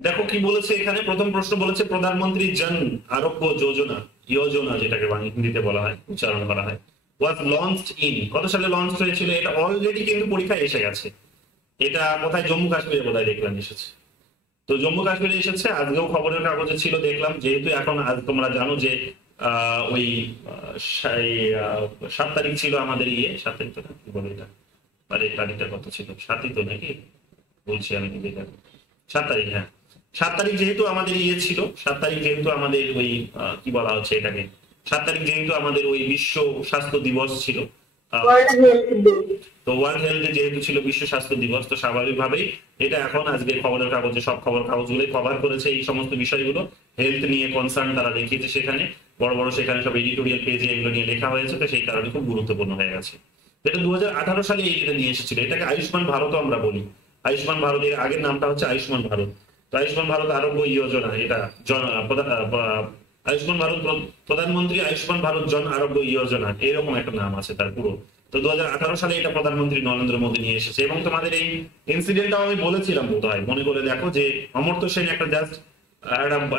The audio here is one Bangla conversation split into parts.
দেখো কি বলেছে এখানে, প্রথম প্রশ্ন বলেছে প্রধানমন্ত্রী জন আরোগ্য যোজনা, যোজনা যেটাকে হিন্দিতে বলা হয়, উচ্চারণ করা হয়, ওয়াজ লঞ্চড ইন, কত সালে লঞ্চ হয়েছিল? এটা অলরেডি কিন্তু পরীক্ষায় এসে গেছে। এটা কোথায়? জম্মু কাশ্মীরে বোধহয় দেখলাম এসেছে। তো জম্মু কাশ্মীরে এসেছে, আজকেও খবরের কাগজে ছিল দেখলাম, যেহেতু এখন আজ তোমরা জানো যে ওই 7 তারিখ ছিল আমাদের 7 তারিখ তো না, কি বলে এটা, আরে তারিখটা কত ছিল, 7ই তো নাকি, বলছি আমি নিজে। 7 তারিখ, হ্যাঁ 7 তারিখ যেহেতু আমাদের ছিল, 7 তারিখ যেহেতু আমাদের ওই কি বলা হচ্ছে এটাকে, 7 তারিখ যেহেতু আমাদের ওই বিশ্ব স্বাস্থ্য দিবস ছিল, ওয়ার্ল্ড হেলথ ডে। তো ওয়ার্ল্ড হেলথ ডে যেহেতু ছিল, বিশ্ব স্বাস্থ্য দিবস, তো স্বাভাবিকভাবেই এটা এখন আজকে খবরের কাগজে সব খবর কাগজগুলো কভার করেছে এই সমস্ত বিষয়গুলো। হেলথ নিয়ে কনসার্ন তারা দেখিয়েছে সেখানে, বড় বড় সেখানে সব এডিটোরিয়াল পেজে এগুলো নিয়ে লেখা হয়েছে, তো সেই কারণে খুব গুরুত্বপূর্ণ হয়ে গেছে। এটা 2018 সালে এইটা নিয়ে এসেছিল, এটাকে আয়ুষ্মান ভারত আমরা বলি। আয়ুষ্মান ভারতের আগের নামটা হচ্ছে আয়ুষ্মান ভারত। তো আয়ুষ্মান ভারত আরোগ্য যোজনা, এটা আয়ুষ্মান ভারত প্রধানমন্ত্রী আয়ুষ্মান ভারত জন আরোগ্য যোজনা, এরকম একটা নাম আছে তার পুরো। তো 2018 সালে এটা প্রধানমন্ত্রী নরেন্দ্র মোদী নিয়ে এসেছে। এবং তোমাদের এই ইনসিডেন্টটাও আমি বলেছিলাম বোধ হয়, মনে করে দেখো, যে অমর্ত্য সেন একটা জাস্ট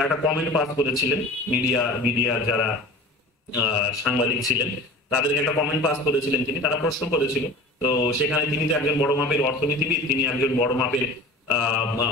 একটা কমেন্ট পাস করেছিলেন, মিডিয়ার যারা সাংবাদিক ছিলেন তাদেরকে একটা কমেন্ট পাস করেছিলেন তিনি, তারা প্রশ্ন করেছিল। তো সেখানে তিনি তো একজন বড় মাপের অর্থনীতিবিদ, তিনি একজন বড় মাপের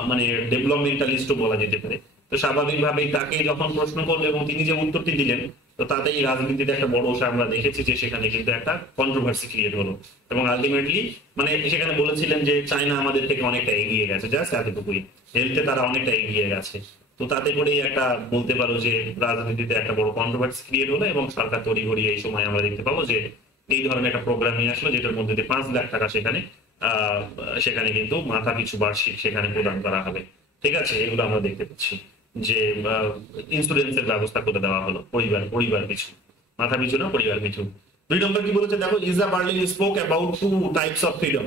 মানে ডেভেলপমেন্টালিস্টও বলা যেতে পারে। তো স্বাভাবিকভাবেই তাকে যখন প্রশ্ন করলো এবং তিনি যে উত্তরটি দিলেন, তো তাতেই রাজনীতিতে একটা বড় আমরা দেখেছি যে সেখানে কিন্তু একটা কন্ট্রোভার্সি ক্রিয়েট হলো। এবং আলটিমেটলি মানে সেখানে বলেছিলেন যে চায়না আমাদের থেকে অনেকটা এগিয়ে গেছে, জাস্ট এতটুকুই, হেলথে তারা অনেকটা এগিয়ে গেছে। তো তাতে করেই একটা বলতে পারো যে রাজনীতিতে একটা বড় কন্ট্রোভার্সি ক্রিয়েট হলো, এবং সরকার তড়িঘড়ি এই সময় আমরা দেখতে পাবো যে এই ধরনের একটা প্রোগ্রাম নিয়ে আসলো, যেটার মধ্যে দিয়ে 5 লাখ টাকা সেখানে আহ সেখানে কিন্তু মাথা পিছু বার্ষিক সেখানে প্রদান করা হবে। ঠিক আছে, এগুলো আমরা দেখতে পাচ্ছি যে ইন্স্যুরেন্সের ব্যবস্থা করে দেওয়া হলো পরিবার পরিবার পিছু, মাথা পিছু না, পরিবার পিছু। 2 নম্বর কি বলেছে দেখো, Isaiah Berlin spoke about 2 types of freedom,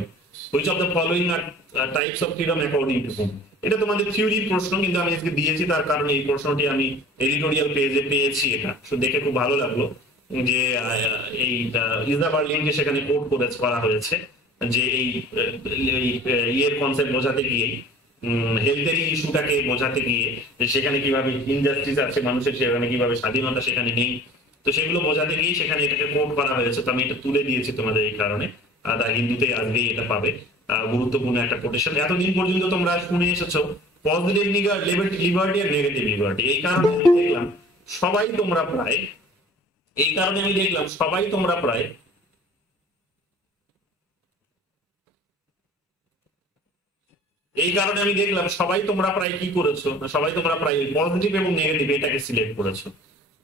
which of the following are types of freedom according to hmm. এটা তোমাদের থিওরির প্রশ্ন, কিন্তু আমি আজকে দিয়েছি, তার কারণে এই প্রশ্নটি আমি এডিটোরিয়াল পেজে পেয়েছি, এটা দেখে খুব ভালো লাগলো যে এই ইজা বার্লিনকে সেখানে কোট করা হয়েছে, যে এই ইয়ের কনসেপ্ট বোঝাতে গিয়ে, হেলথের ইস্যুটাকে বোঝাতে গিয়ে, যে সেখানে কিভাবে ইনজাস্টিস আছে মানুষের, সেখানে কিভাবে স্বাধীনতা সেখানে নেই, তো সেগুলো বোঝাতে গিয়ে সেখানে এটাকে কোট করা হয়েছে। তো আমি এটা তুলে দিয়েছি তোমাদের এই কারণে, দা হিন্দুতে আজকেই এটা পাবে, গুরুত্বপূর্ণ একটা কোটেশন। এতদিন পর্যন্ত তোমরা শুনে এসেছো পজিটিভ লিবার্টি আর নেগেটিভ লিবার্টি, এই কারণে আমি দেখলাম সবাই তোমরা প্রায়, এই কারণে আমি দেখলাম সবাই তোমরা প্রায় এই কারণে আমি দেখলাম সবাই তোমরা প্রায় কি করেছো, সবাই তোমরা প্রায় পজিটিভ এবং নেগেটিভ এটাকে সিলেক্ট করেছো।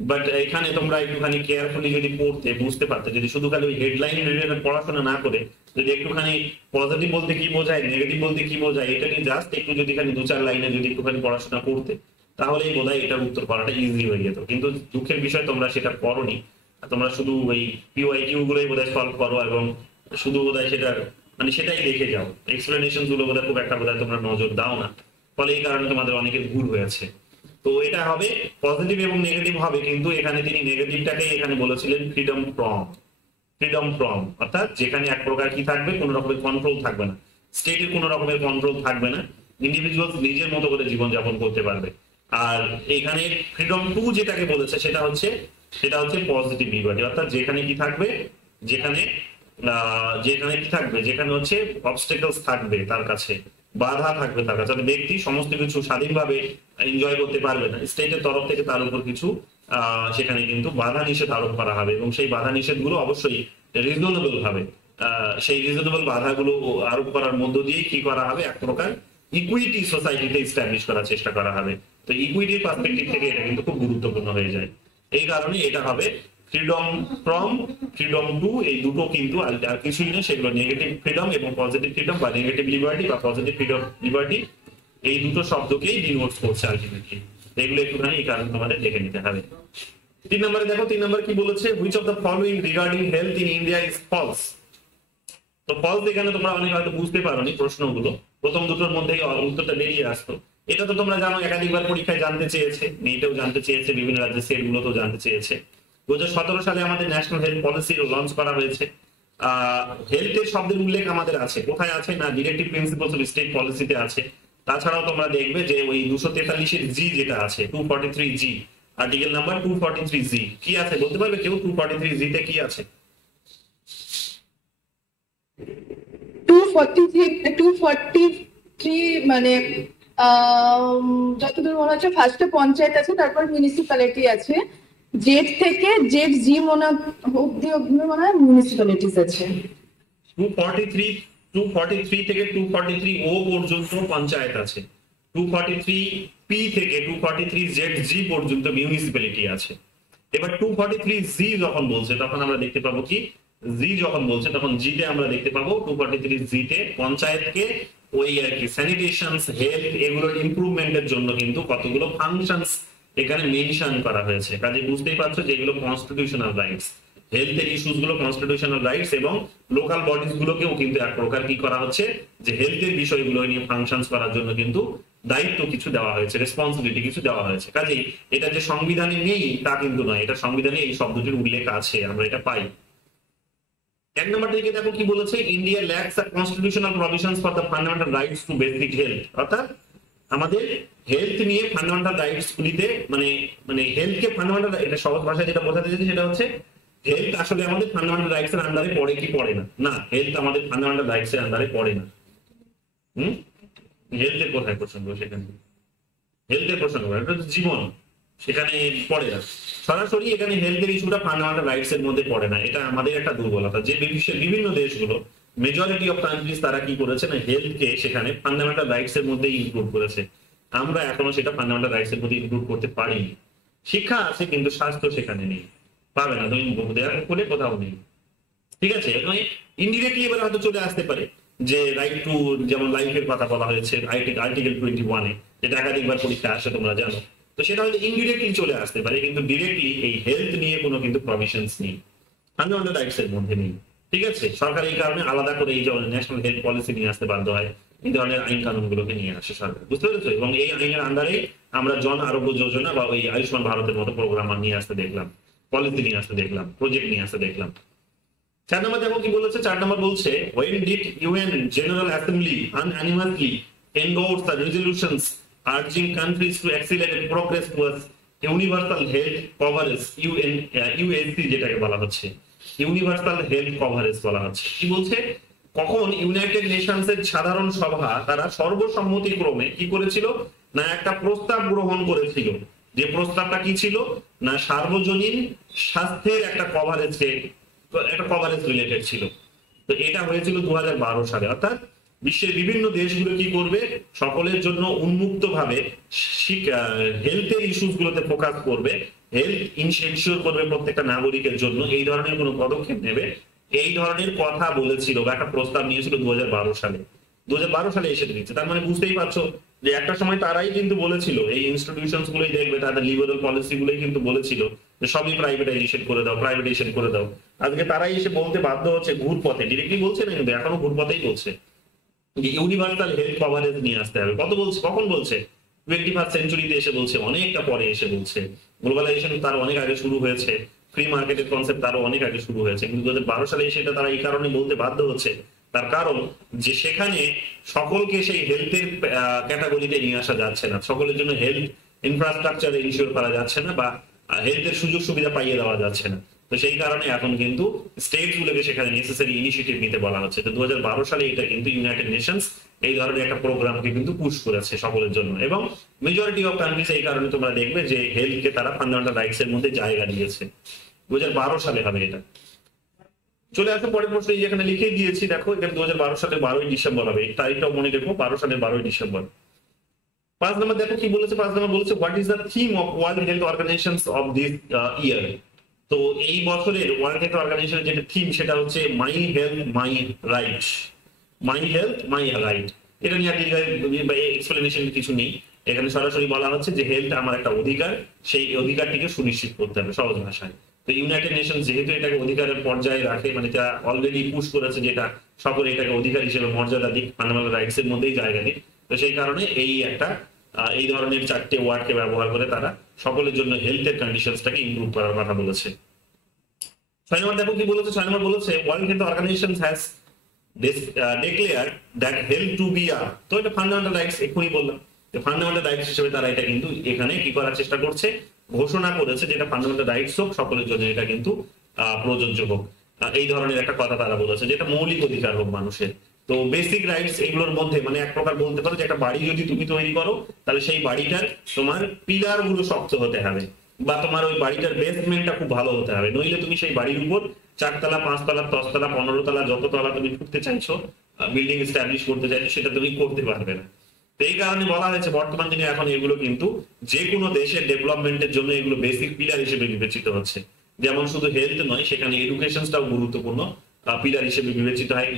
বাট এখানে তোমরা একটুখানি কেয়ারফুলি যদি পড়তে বুঝতে পারতে, যদি শুধু খালি ওই হেডলাইন রিলেটেড পড়াশোনা না করে, যদি একটুখানি পজিটিভ বলতে কি বোঝায়, নেগেটিভ বলতে কি বোঝায়, এটা নিয়ে জাস্ট একটু যদি খালি 2-4 লাইনে যদি একটুখানি পড়াশোনা করতে, তাহলেই বোধহয় এটার উত্তর করাটা ইজি হয়ে যেত। কিন্তু দুঃখের বিষয় তোমরা সেটা করোনি, তোমরা শুধু ওই পিওয়াইকিউ গুলোই বোধহয় সলভ করো, এবং শুধু বোধহয় সেটার মানে সেটাই দেখে যাও, এক্সপ্লেনেশন গুলো বোধহয় খুব একটা বোধহয় তোমরা নজর দাও না, ফলে এই কারণে তোমাদের অনেকের ভুল হয়েছে। তো এটা হবে পজিটিভ এবং নেগেটিভ হবে, কিন্তু এখানে তিনি নেগেটিভটাকে এখানে বলেছিলেন ফ্রিডম ফ্রম, ফ্রিডম ফ্রম অর্থাৎ যেখানে এক প্রকার কি থাকবে, কোনো রকমের কন্ট্রোল থাকবে না, স্টেটের কোনো রকমের কন্ট্রোল থাকবে না, ইন্ডিভিজুয়াল নিজের মতো করে জীবনযাপন করতে পারবে। আর এখানে ফ্রিডম টু যেটাকে বলেছে সেটা হচ্ছে পজিটিভ লিবার্টি, অর্থাৎ যেখানে কি থাকবে, যেখানে যেখানে কি থাকবে, যেখানে হচ্ছে অবস্টেকলস থাকবে তার কাছে, বাধা থাকবে তার কাছে, ব্যক্তি সমস্ত কিছু স্বাধীনভাবে এনজয় করতে পারবে না, স্টেটের তরফ থেকে তার উপর কিছু সেখানে কিন্তু বাধা নিষেধ আরোপ করা হবে, এবং সেই বাধা নিষেধ গুলো অবশ্যই রিজনেবল ভাবে, সেই রিজনেবল বাধাগুলো আরোপ করার মধ্য দিয়ে কি করা হবে, এক প্রকার ইকুইটি সোসাইটিতে এস্টাবলিশ করার চেষ্টা করা হবে। তো ইকুইটির পার্সপেক্টিভ থেকে এটা কিন্তু খুব গুরুত্বপূর্ণ হয়ে যায়। এই কারণে এটা হবে ফ্রিডম ফ্রম, ফ্রিডম টু, এই দুটো কিন্তু আর কিছুই না, সেগুলো নেগেটিভ ফ্রিডম এবং পজিটিভ ফ্রিডম, বা নেগেটিভ লিবার্টি বা পজিটিভ ফ্রিডম লিবার্টি, এই দুটো শব্দকেই ডিনোট করছে আলটিমেটলি। এগুলো একটুখানি এই কারণে তোমাদের দেখে নিতে হবে। 3 নম্বরে দেখো, 3 নম্বর কি বলেছে, which of the following regarding health in India is false. তো ফলস এখানে তোমরা অনেক হয়তো বুঝতে পারোনি প্রশ্নগুলো, প্রথম দুটোর মধ্যেই উত্তরটা বেরিয়ে আসতো। এটা তো তোমরা জানো, একাধিকবার পরীক্ষায় জানতে চেয়েছে, নেটেও জানতে চেয়েছে, বিভিন্ন রাজ্যের সেট গুলোতেও জানতে চেয়েছে। 2017 সালে আমাদের ন্যাশনাল হেলথ পলিসি লঞ্চ করা হয়েছে। হেলথের শব্দের উল্লেখ আমাদের আছে, কোথায় আছে না, ডিরেক্টিভ প্রিন্সিপালস অফ স্টেট পলিসিতে আছে। তাছাড়াও তোমরা দেখবে যে ওই 243 জি যেটা আছে 243 জি, আর্টিকেল নাম্বার 243 জি কি আছে বলতে পারবে কেউ? 243 জি তে কি আছে? 243 মানে যতদূর মনে হচ্ছে ফার্স্টে পঞ্চায়েত আছে, তারপর মিউনিসিপ্যালিটি আছে, জেড থেকে জেড জি অব্দি মনে হয় মিউনিসিপ্যালিটিস আছে। 243 থেকে 243 ও পর্যন্ত পঞ্চায়েত আছে, 243 পি থেকে 243 জেড জি পর্যন্ত মিউনিসিপ্যালিটি আছে। এবার 243 জি যখন বলছে তখন আমরা দেখতে পাবো কি, জি যখন বলছে তখন জি তে আমরা দেখতে পাবো 243 জি তে পঞ্চায়েতকে ওই আর কি স্যানিটেশনস, হেলথ এগুলোর ইমপ্রুভমেন্টের জন্য কিন্তু কতগুলো ফাংশনস এখানে মেনশন করা হয়েছে। কাজে বুঝতেই পারছো যে এগুলো কনস্টিটিউশনাল রাইটস, হেলথের ইস্যুস গুলো কনস্টিটিউশনাল রাইটস, এবং লোকাল বডিজ গুলোকেও কিন্তু এক প্রকার কি করা হচ্ছে যে হেলথের বিষয়গুলো নিয়ে ফাংশনস করার জন্য কিন্তু দায়িত্ব কিছু দেওয়া হয়েছে, রেসপন্সিবিলিটি কিছু দেওয়া হয়েছে। কাজেই এটা যে সংবিধানে নেই তা কিন্তু নয়, এটা সংবিধানে এই শব্দটির উল্লেখ আছে, আমরা এটা পাই। এক নম্বর দিকে দেখো কি বলেছে, India lakhs a constitutional provisions for the fundamental rights to basic health. অর্থাৎ আমাদের হেলথ নিয়ে ফান্ডামেন্টাল রাইটস গুলিতে মানে হেলথকে ফান্ডামেন্টাল, এটা সহজ ভাষায় যেটা বোঝাতে চাইছে সেটা হচ্ছে হেলথ আসলে আমাদের ফান্ডামেন্টাল রাইটস এর আন্ডারে পড়ে কি পড়ে না? না, হেলথ আমাদের ফান্ডামেন্টাল রাইটস এর আন্ডারে পড়ে না। হেলথের কোথায় প্রসঙ্গ? সেখানে হেলথের প্রসঙ্গ এটা জীবন, সেখানে পড়ে না সরাসরি। এখানে হেলথের ইস্যুটা ফান্ডামেন্টাল রাইটস এর মধ্যে পড়ে না, এটা আমাদের একটা দুর্বলতা। যে বিশ্বের বিভিন্ন দেশগুলো, মেজরিটি অফ কান্ট্রিজ, তারা কি করেছে না হেলথকে সেখানে ফান্ডামেন্টাল রাইটস এর মধ্যে ইনক্লুড করেছে। আমরা এখনো সেটা ফান্ডামেন্টাল রাইটস এর মধ্যে ইনক্লুড করতে পারিনি। শিক্ষা আছে কিন্তু স্বাস্থ্য সেখানে নেই, পাবে না তুমি করে কোথাও নেই। ঠিক আছে, ইনডিরেক্টলি এবার হয়তো চলে আসতে পারে যে রাইট টু, যেমন লাইফের কথা বলা হয়েছে আর্টিকেল 21-এ, যেটা একাধিকবার পরীক্ষা আসে তোমরা জানো। তো সেটা হয়তো ইনডিরেক্টলি চলে আসতে পারে, কিন্তু ডিরেক্টলি এই হেলথ নিয়ে কোনো কিন্তু প্রভিশনস নেই, ফান্ডামেন্টাল রাইটস এর মধ্যে নেই। ঠিক আছে, সরকার এই কারণে আলাদা করে এই ধরনের ন্যাশনাল হেলথ পলিসি নিয়ে আসতে বাধ্য হয়, এই ধরনের আইন কানুন গুলোকে নিয়ে আসে সরকার, বুঝতে পেরেছো? এবং এই আইনের আন্ডারে আমরা জন আরোগ্য যোজনা বা ওই আয়ুষ্মান ভারতের মতো প্রোগ্রাম নিয়ে আসতে দেখলাম, পলিসি নিয়ে আসতে দেখলাম, প্রজেক্ট নিয়ে আসতে দেখলাম। 4 নম্বর দেখো কি বলেছে, 4 নম্বর বলছে when did UN General Assembly unanimously endorse the resolutions urging countries to accelerate progress towards universal health coverage, UHC যেটাকে বলা হচ্ছে, ইউনিভার্সাল হেলথ কভারেজ বলা হচ্ছে। কি বলছে, কখন ইউনাইটেড নেশনস এর সাধারণ সভা তারা সর্বসম্মতিক্রমে কি করেছিল না একটা প্রস্তাব গ্রহণ করেছিল। যে প্রস্তাবটা কি ছিল না সার্বজনীন স্বাস্থ্যের একটা কভারেজ রিলেটেড ছিল। তো এটা হয়েছিল 2012 সালে। অর্থাৎ বিশ্বের বিভিন্ন দেশগুলো কি করবে, সকলের জন্য উন্মুক্ত ভাবে হেলথের ইস্যুস গুলোতে ফোকাস করবে, হেলথ ইনশিওর করবে প্রত্যেকটা নাগরিকের জন্য, এই ধরনের কোনো পদক্ষেপ নেবে, এই ধরনের কথা বলেছিল বা একটা প্রস্তাব নিয়েছিল 2012 সালে। 2012 সালে এসে দিচ্ছে, তার মানে বুঝতেই পারছো যে একটা সময় তারাই কিন্তু বলেছিল, এই ইনস্টিটিউশনস গুলোই দেখবে তাদের লিবারাল পলিসি গুলোই কিন্তু বলেছিল যে সবই প্রাইভেটাইজেশন করে দাও, প্রাইভেটাইজেশন করে দাও। আজকে তারাই এসে বলতে বাধ্য হচ্ছে ঘুরপথে, ডিরেক্টলি বলছে না কিন্তু এখনো ঘুরপথেই বলছে যে ইউনিভার্সাল হেলথ কভারেজ নিয়ে আসতে হবে। কত বলছে, কখন বলছে? 21st সেঞ্চুরিতে এসে বলছে, অনেকটা পরে এসে বলছে। গ্লোবালাইজেশন তার অনেক আগে শুরু হয়েছে, ফ্রি মার্কেটের কনসেপ্ট তারও অনেক আগে শুরু হয়েছে, কিন্তু 2012 সালে সেটা তারা এই কারণে বলতে বাধ্য হচ্ছে, তার কারণ যে সেখানে সকলকে সেই হেলথের ক্যাটাগরিতে নিয়ে আসা যাচ্ছে না, সকলের জন্য হেলথ ইনফ্রাস্ট্রাকচার ইনশিওর করা যাচ্ছে না, বা হেলথের সুযোগ সুবিধা পাইয়ে দেওয়া যাচ্ছে না। তো সেই কারণে এখন কিন্তু স্টেট গুলোকে সেখানে নেসেসারি ইনিশিয়েটিভ নিতে বলা হচ্ছে। তো 2012 সালে এটা কিন্তু ইউনাইটেড নেশনস এই ধরনের একটা প্রোগ্রামকে কিন্তু পুশ করেছে সকলের জন্য, এবং মেজরিটি অফ কান্ট্রিজ এই কারণে তোমরা দেখবে যে হেলথকে তারা ফান্ডামেন্টাল রাইটস এর মধ্যে জায়গা দিয়েছে। 2012 সালে হবে এটা। চলে আসে পরের প্রশ্ন, যেখানে লিখে দিয়েছি দেখো, এখানে 2012 সালে 12ই ডিসেম্বর হবে, এই তারিখটাও মনে রেখো, 12 সালে 12ই ডিসেম্বর। 5 নম্বর দেখো কি বলেছে, 5 নম্বর বলেছে what is the theme of World Health Organisation's of this year. তো এই বছরের ওয়ার্ল্ড হেলথ অর্গানাইজেশনের যেটা থিম সেটা হচ্ছে my health my right, my health my right. এটা নিয়ে এক্সপ্লেনেশন কিছু নেই, এখানে সরাসরি বলা হচ্ছে যে হেলথ আমার একটা অধিকার, সেই অধিকারটিকে সুনিশ্চিত করতে হবে সহজ ভাষায়। তো ইউনাইটেড নেশন যেহেতু এটাকে অধিকারের পর্যায়ে রাখে, মানে যা অলরেডি পুশ করেছে যেটা সকলে এটাকে অধিকার হিসেবে মর্যাদা দিক, ফান্ডামেন্টাল রাইটস এর মধ্যেই জায়গা দিক, তো সেই কারণে এই একটা এই ধরনের 4টে ওয়ার্ডকে ব্যবহার করে তারা সকলের জন্য হেলথের কন্ডিশনসটাকে ইমপ্রুভ করার কথা বলেছে। 6 নম্বর দেখো কি বলেছে, 6 নম্বর বলেছে World Health Organisation has declared that health to be a, তো এটা ফান্ডামেন্টাল রাইটস এখনই বললাম, ফান্ডামেন্টাল রাইটস হিসেবে তারা এটা কিন্তু এখানে কি করার চেষ্টা করছে, ঘোষণা করেছে যেটা ফান্ডামেন্টাল রাইটস হোক, সকলের জন্য এটা কিন্তু প্রযোজ্য হোক, এই ধরনের একটা কথা তারা বলেছে, যেটা মৌলিক অধিকার হোক মানুষের। তো বেসিক রাইটস এগুলোর মধ্যে মানে এক প্রকার বলতে পারো যে একটা বাড়ি যদি তুমি তৈরি করো, তাহলে সেই বাড়িটার তোমার পিলার গুলো শক্ত হতে হবে, বা তোমার ওই বাড়িটার বেসমেন্টটা খুব ভালো হতে হবে, নইলে তুমি সেই বাড়ির উপর 4 তলা 5 তলা 10 তলা 15 তলা যত তলা তুমি করতে চাইছো, বিল্ডিং এস্টাবলিশ করতে চাইছো, সেটা তুমি করতে পারবে না। তো এই কারণে বলা হয়েছে বর্তমান দিনে এখন এগুলো কিন্তু যে কোনো দেশের ডেভেলপমেন্টের জন্য এগুলো বেসিক পিলার হিসেবে বিবেচিত হচ্ছে। যেমন শুধু হেলথ নয়, সেখানে এডুকেশনটাও গুরুত্বপূর্ণ পিলার হিসেবে বিবেচিত হয়।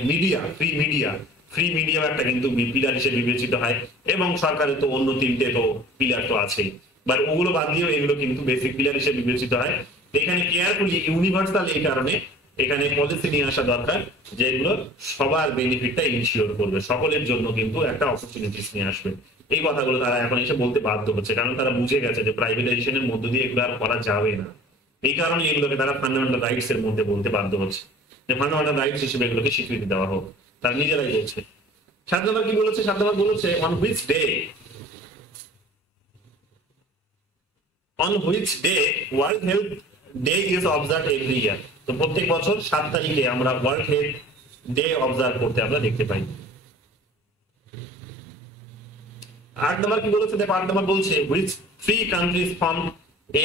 ফ্রি মিডিয়া একটা কিন্তু পিলার হিসেবে বিবেচিত হয়, এবং সরকারের তো অন্য 3টে তো পিলার তো আছেই, বাট ওগুলো বাদ দিয়েও এগুলো কিন্তু বেসিক পিলার হিসেবে বিবেচিত হয়। এখানে কেয়ারফুলি ইউনিভার্সাল এই কারণে এখানে পলিসি নিয়ে আসা দরকার, যে এগুলো সবার বেনিফিটটা ইনশিওর করবে, সকলের জন্য কিন্তু একটা অপরচুনিটিস নিয়ে আসবে। এই কথাগুলো তারা এখন এসে বলতে বাধ্য হচ্ছে, কারণ তারা বুঝে গেছে যে প্রাইভেটাইজেশনের মধ্য দিয়ে এগুলো আর করা যাবে না। এই কারণে এগুলোকে তারা ফান্ডামেন্টাল রাইটস এর মধ্যে বলতে বাধ্য হচ্ছে, যে ফান্ডামেন্টাল রাইটস হিসেবে এগুলোকে স্বীকৃতি দেওয়া হোক, তারা নিজেরাই বলছে। 7 নম্বর কি বলেছে? 7 নম্বর বলেছে on which day world health day is observe every year. তো প্রত্যেক বছর 7 তারিখে আমরা ওয়ার্ল্ড হেলথ ডে অবজার্ভ করতে আমরা দেখতে পাই। 8 নম্বর কি বলেছে? দেখো 8 নম্বর বলছে which 3 countries formed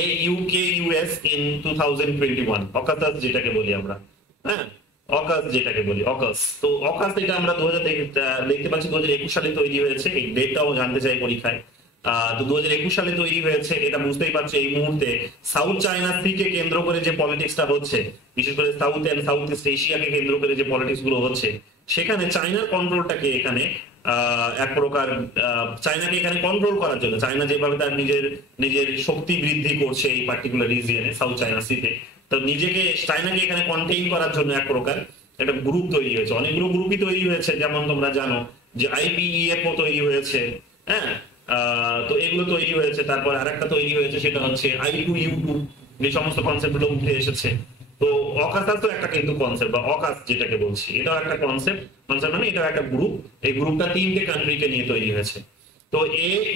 A UK US in 2021। AUKUS যেটাকে বলি আমরা, হ্যাঁ অকাস যেটাকে বলি, অকাস। তো অকাস এটা আমরা 2000 দেখতে পাচ্ছি 2021 সালে তৈরি হয়েছে, এই ডেটটাও জানতে চাই পরীক্ষায়। তো 2021 সালে তৈরি হয়েছে, এটা বুঝতেই পারছো এই মুহূর্তে সাউথ চায়না সিকে কেন্দ্র করে যে পলিটিক্সটা হচ্ছে, বিশেষ করে সাউথ এন্ড সাউথ ইস্ট এশিয়াকে কেন্দ্র করে যে পলিটিক্স গুলো হচ্ছে, সেখানে চায়নার কন্ট্রোলটাকে এখানে এক প্রকার চায়নাকে এখানে কন্ট্রোল করার জন্য, চায়না যেভাবে তার নিজের শক্তি বৃদ্ধি করছে এই পার্টিকুলার রিজিয়নে সাউথ চায়না সিতে, তো নিজেকে চায়নাকে এখানে কন্টেইন করার জন্য এক প্রকার একটা গ্রুপ তৈরি হয়েছে। অনেকগুলো গ্রুপই তৈরি হয়েছে, যেমন তোমরা জানো যে IPEF তৈরি হয়েছে, হ্যাঁ তো এগুলো তৈরি হয়েছে। তারপর আরেকটা তৈরি হয়েছে, সেটা হচ্ছে I2U2, এই সমস্ত কনসেপ্ট গুলো উঠে এসেছে। তো অকাস তো একটা কিন্তু কনসেপ্ট, বা অকাস যেটাকে বলছি, এটাও একটা কনসেপ্ট মানে এটাও একটা গ্রুপ। এই গ্রুপটা 3টে কান্ট্রিকে নিয়ে তৈরি হয়েছে। তো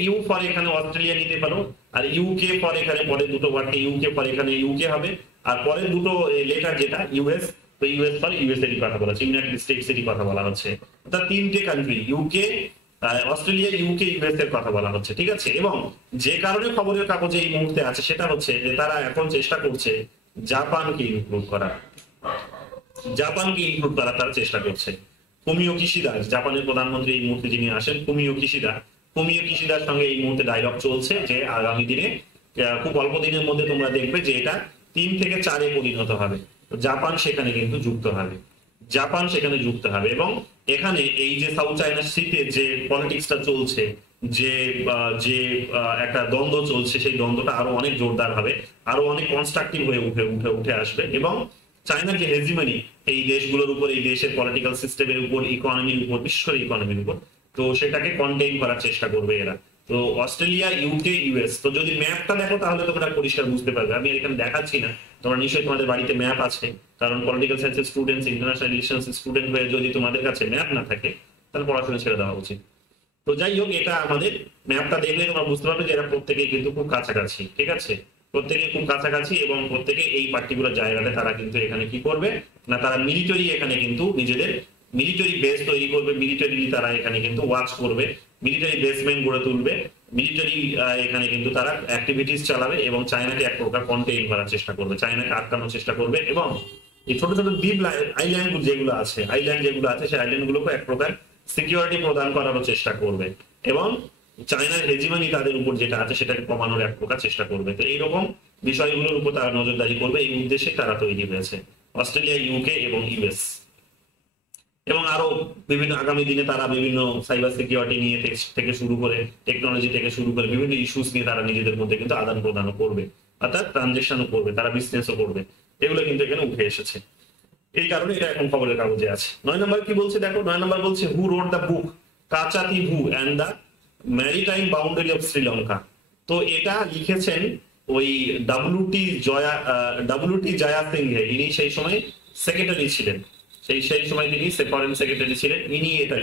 ইউ ফর এখানে অস্ট্রেলিয়া নিতে পারো, আর ইউকে ফর এখানে পরে দুটো ওয়ার্ডে ইউকে ফর এখানে ইউকে হবে, আর পরের দুটো লেটার যেটা ইউএস, তো ইউএস ফর ইউএস এরই কথা বলা হচ্ছে, ইউনাইটেড স্টেটস এরই কথা বলা হচ্ছে। অর্থাৎ 3টে country UK, Australia, UK, US এর কথা বলা হচ্ছে, ঠিক আছে। এবং যে কারণে খবরের কাগজে এই মুহূর্তে আছে সেটা হচ্ছে যে তারা এখন চেষ্টা করছে জাপানকে ইনক্লুড করা, তারা চেষ্টা করছে। ফুমিও কিশিদা, জাপানের প্রধানমন্ত্রী এই মুহূর্তে যিনি আসেন, ফুমিও কিশিদার সঙ্গে এই মুহূর্তে ডায়লগ চলছে যে আগামী দিনে খুব অল্প দিনের মধ্যে তোমরা দেখবে যে এটা 3 থেকে 4-এ পরিণত হবে। জাপান সেখানে কিন্তু যুক্ত হবে, এবং এখানে এই যে সাউথ চায়না সিতে যে পলিটিক্সটা চলছে, যে একটা দ্বন্দ্ব চলছে, সেই দ্বন্দ্বটা আরো অনেক জোরদার হবে, আরো অনেক কনস্ট্রাকটিভ হয়ে উঠে আসবে। এবং চায়নার যে হেজিমনি এই দেশগুলোর উপর, এই দেশের পলিটিক্যাল সিস্টেমের উপর, ইকোনমির উপর, বিশেষ করে ইকোনমির উপর, তো সেটাকে কন্টেইন করার চেষ্টা করবে এরা। তো অস্ট্রেলিয়া, ইউকে, ইউএস, তো যদি ম্যাপটা দেখো তাহলে তোমরা পরিষ্কার বুঝতে পারবে। আমি এখানে দেখাচ্ছি না, তোমরা নিশ্চয়ই তোমাদের বাড়িতে ম্যাপ আছে, কারণ পলিটিক্যাল সায়েন্সের স্টুডেন্টস, ইন্টারন্যাশনাল রিলেশনস স্টুডেন্ট হয়ে যদি তোমাদের কাছে ম্যাপ না থাকে তাহলে পড়াশোনা ছেড়ে দেওয়া উচিত। তো যাই হোক, এটা আমাদের ম্যাপটা দেখলে তোমরা বুঝতে পারবে যে এরা প্রত্যেকেই কিন্তু খুব কাছাকাছি, ঠিক আছে, প্রত্যেকে খুব কাছাকাছি, এবং প্রত্যেকে এই পার্টিকুলার জায়গাতে তারা কিন্তু এখানে কি করবে না, তারা মিলিটারি এখানে কিন্তু নিজেদের মিলিটারি বেস তৈরি করবে, মিলিটারি তারা এখানে কিন্তু ওয়াচ করবে, মিলিটারি বেসমেন্ট গড়ে তুলবে, মিলিটারি এখানে কিন্তু তারা অ্যাক্টিভিটিস চালাবে, এবং চায়নাকে এক প্রকার কন্টেইন করার চেষ্টা করবে, চায়নাকে আটকানোর চেষ্টা করবে। এবং এই ছোট ছোট দ্বীপ আইল্যান্ড যেগুলো আছে সেই আইল্যান্ড গুলোকে এক প্রকার সিকিউরিটি প্রদান করারও চেষ্টা করবে, এবং চায়নার হেজিমনি তাদের উপর যেটা আছে সেটাকে কমানোর এক প্রকার চেষ্টা করবে। তো এইরকম বিষয়গুলোর উপর তারা নজরদারি করবে, এই উদ্দেশ্যে তারা তৈরি হয়েছে অস্ট্রেলিয়া, ইউকে এবং ইউএস। এবং আরো বিভিন্ন আগামী দিনে তারা বিভিন্ন সাইবার সিকিউরিটি নিয়ে থেকে শুরু করে, টেকনোলজি থেকে শুরু করে বিভিন্ন ইস্যুস নিয়ে তারা নিজেদের মধ্যে কিন্তু আদান প্রদানও করবে, অর্থাৎ ট্রানজেকশনও করবে, তারা বিজনেসও করবে। এগুলো কিন্তু এখানে উঠে এসেছে, এই কারণে এটা এখন খবরের কাগজে আছে। 9 নম্বর কি বলছে দেখো, 9 নম্বর বলছে who wrote the book Katchatheevu and the maritime boundary of Sri Lanka. তো এটা লিখেছেন ওই WT জয়া সিংহে, ইনি সেই সময় সেক্রেটারি ছিলেন, সেই সময় তিনি ফরেন সেক্রেটারি ছিলেন। ইনি এটা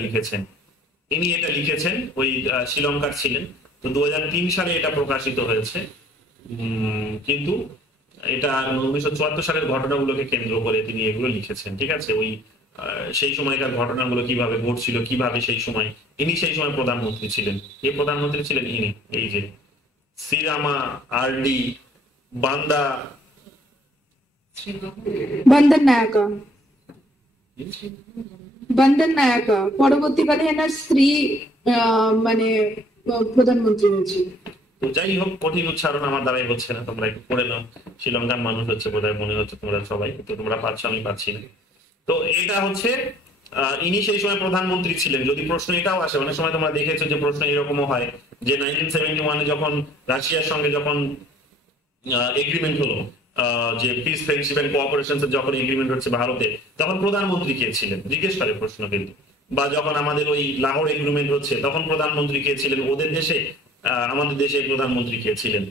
লিখেছেন ওই শ্রীলঙ্কার ছিলেন। তো 2003 সালে এটা প্রকাশিত হয়েছে। কিন্তু এটা 1974 সালের ঘটনাগুলোকে কেন্দ্র করে তিনি এগুলো লিখেছেন। ঠিক আছে, ওই সেই সময়কার ঘটনাগুলো কিভাবে ঘটছিল, কিভাবে সেই সময় ইনি সেই সময় প্রধানমন্ত্রী ছিলেন। কে প্রধানমন্ত্রী ছিলেন? ইনি। এই যে শ্রীরামা আরডি বান্দা বন্দন নায়কা পরবর্তীকালে এনার স্ত্রী মানে প্রধানমন্ত্রী হয়েছিল। তো যাই হোক, কঠিন উচ্চারণ আমার দ্বারাই হচ্ছে না, তোমরা একটু পড়ে নাও। শ্রীলঙ্কার মানুষ হচ্ছে বোধহয়, মনে হচ্ছে তোমরা সবাই, তো তোমরা পাচ্ছ, আমি পাচ্ছি না। তো এটা হচ্ছে ইনি সেই সময় প্রধানমন্ত্রী ছিলেন। যদি প্রশ্ন এটাও আসে, অনেক সময় তোমরা দেখেছো যে প্রশ্ন এরকমও হয় যে 1971 যখন রাশিয়ার সঙ্গে যখন এগ্রিমেন্ট হলো, যে পিস ফ্রেন্ডশিপ এন্ড কোঅপারেশন যখন এগ্রিমেন্ট হচ্ছে ভারতে, তখন প্রধানমন্ত্রী কে ছিলেন জিজ্ঞেস করে প্রশ্ন কিন্তু। বা যখন আমাদের ওই লাহোর এগ্রিমেন্ট হচ্ছে তখন প্রধানমন্ত্রী কে ছিলেন ওদের দেশে, আমাদের দেশে প্রধানমন্ত্রী কে ছিলেন,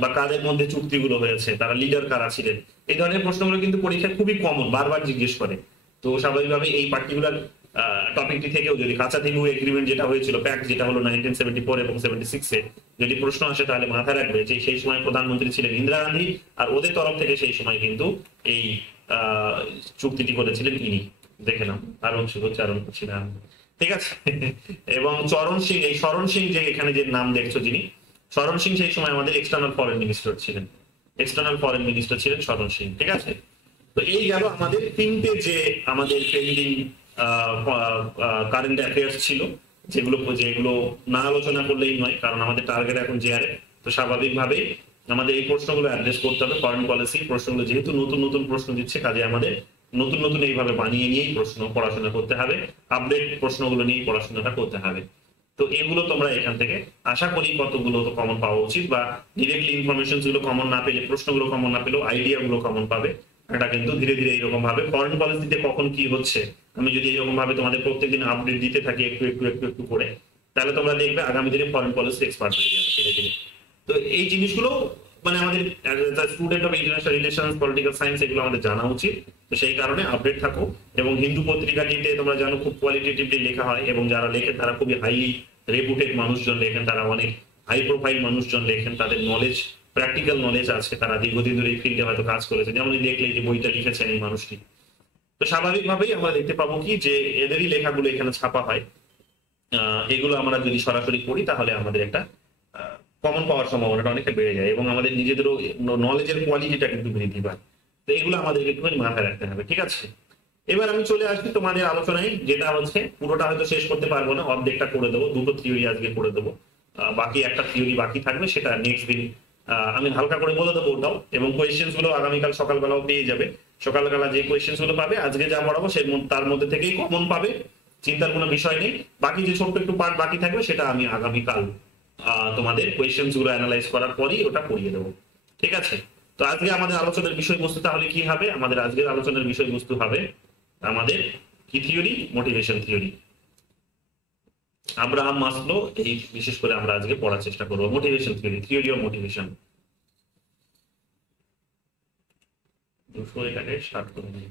বা কাদের মধ্যে চুক্তিগুলো হয়েছে, তারা লিডার কারা ছিলেন, এই ধরনের প্রশ্নগুলো কিন্তু পরীক্ষায় খুবই কমন, বারবার জিজ্ঞেস করে। তো স্বাভাবিকভাবে এই পার্টিকুলার টপিকটি থেকেও যদি কাচাতিগু এগ্রিমেন্ট যেটা হয়েছিল, প্যাক্ট যেটা হলো 1974 এবং 76-এ, যদি প্রশ্ন আসে তাহলে মাথায় রাখবে যে সেই সময় প্রধানমন্ত্রী ছিলেন ইন্দিরা গান্ধী, আর ওদের তরফ থেকে সেই সময় কিন্তু এই চুক্তিটি করেছিলেন ইনি। দেখে নাও, আরো উচ্চারণ করছি না, ঠিক আছে। এবং চরণ সিং, এই শরণ সিং যে এখানে যে নাম দেখছো যিনি, শরণ সিং সেই সময় আমাদের এক্সটার্নাল ফরেন মিনিস্টার ছিলেন শরণ সিং। ঠিক আছে, তো এই গেল আমাদের তিনটে যে আমাদের পেন্ডিং কারেন্ট অ্যাফেয়ার্স ছিল, যেগুলো না আলোচনা করলেই নয়, কারণ আমাদের টার্গেট এখন জেআরএ। তো স্বাভাবিকভাবেই আমাদের এই প্রশ্নগুলো অ্যাড্রেস করতে হবে। ফরেন পলিসি প্রশ্নগুলো যেহেতু নতুন প্রশ্ন দিচ্ছে, কাজে আমাদের নতুন এইভাবে বানিয়ে নিয়েই প্রশ্ন পড়াশোনা করতে হবে, আপডেট প্রশ্নগুলো নিয়েই পড়াশোনাটা করতে হবে। তো এগুলো তোমরা এখান থেকে আশা করি কতগুলো তো কমন পাওয়া উচিত, বা ডিরেক্টলি ইনফরমেশন গুলো কমন না পেলে, প্রশ্নগুলো কমন না পেলেও আইডিয়া গুলো কমন পাবে। এটা কিন্তু ধীরে ধীরে এইরকম ভাবে ফরেন পলিসিতে কখন কি হচ্ছে আমি যদি এরকম ভাবে তোমাদের প্রত্যেকদিন আপডেট দিতে থাকি একটু করে, তাহলে তোমরা দেখবে আগামী দিনে ফরেন পলিসি এক্সপার্ট হয়ে যাবে ধীরে ধীরে। তো এই জিনিসগুলো মানে আমাদের student of international relations, political science, এগুলো আমাদের জানা উচিত। তো সেই কারণে আপডেট থাকো। এবং হিন্দু পত্রিকাটিতে তোমরা জানো খুব কোয়ালিটেটিভলি লেখা হয়, এবং যারা লেখেন তারা খুবই হাইলি রেপুটেড মানুষজন লেখেন, তারা অনেক হাই প্রোফাইল মানুষজন লেখেন, তাদের নলেজ, প্র্যাকটিক্যাল নলেজ আছে, তারা দীর্ঘদিন ধরে এই ফিল্ডে হয়তো কাজ করেছে। যেমন দেখলে যে বইটা লিখেছেন এই মানুষটি, তো স্বাভাবিকভাবেই আমরা দেখতে পাবো কি যে এদেরই লেখাগুলো এখানে ছাপা হয়। এগুলো আমরা যদি সরাসরি পড়ি তাহলে আমাদের একটা কমন পাওয়ার সম্ভাবনাটা অনেকটা বেড়ে যায়, এবং আমাদের নিজেদেরও নলেজের কোয়ালিটিটা কিন্তু বৃদ্ধি পায়। তো এগুলো আমাদেরকে একটু মাথায় রাখতে হবে, ঠিক আছে। এবার আমি চলে আসছি তোমাদের আলোচনায়, যেটা হচ্ছে পুরোটা হয়তো শেষ করতে পারবো না, অর্ধেকটা করে দেবো, দুটো থিওরি আজকে করে দেবো, বাকি একটা থিওরি বাকি থাকবে, সেটা নেক্সট দিন আমি হালকা করে বলে দেবো ওটাও। এবং কোয়েশ্চেন্স গুলো আগামীকাল সকালবেলাও পেয়ে যাবে। সকালবেলা যে কোয়েশ্চেন্স গুলো পাবে আজকে যা পড়াবো তার মধ্যে থেকেই কমন পাবে, চিন্তার কোনো বিষয় নেই। বাকি যে ছোট্ট একটু পার্ট বাকি থাকবে সেটা আমি আগামীকাল তোমাদের কোয়েশ্চেন্স গুলো অ্যানালাইজ করার পরই ওটা পড়িয়ে দেবো, ঠিক আছে। তো আজকে আমাদের আলোচনার বিষয়বস্তু তাহলে কি হবে? আমাদের আজকের আলোচনার বিষয়বস্তু হবে আমাদের কি theory? Motivation theory. Abraham Maslow, এই বিশেষ করে আমরা আজকে পড়ার চেষ্টা করবো মোটিভেশন থিওরি অফ মোটিভেশন। 200 এটাকে স্টার্ট করে দিই।